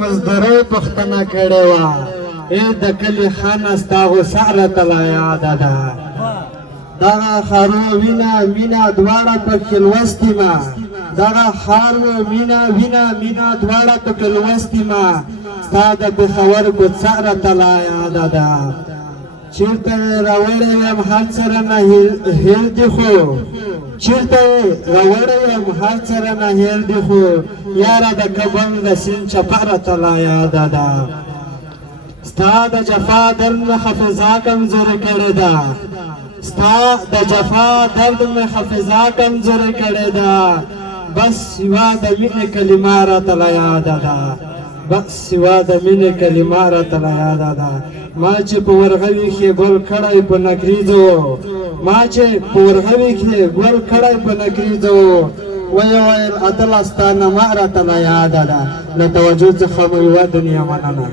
مزدورۍ پوښتنه کړې وه ای د کلي خانه ستا غوسه راته لا یاده ده دغه خارو وینه مینه دواړه پکې لوستې ما دغه خارو مینه مینه دواړه پکې لوستې ما ستا د پېښور کوڅه راته لا یاده ده چېرته یې راوړی یم هر څه رانه هېر دي خو چېرته یې راوړی یم هر څه رانه هېر دي خو یاره د کابل د سیند چپه راته لا یاده ده ستا د جفا درد مې حافظه کمزورې کړې ده ستا د جفا درد مې حافظه کمزورې کړې ده بس سوا د مینې کلمه راته لا یاده ده بس سوا د مینې کلمه راته لا یاده ده ما چې په ورغوي کې ګل کړی په نکریزو ما چې په ورغوي کې ګل کړی په نکریزو ویې ویل عدل ستا نامه راته لا یاده ده له توجه څخه مو یوه دنیا مننه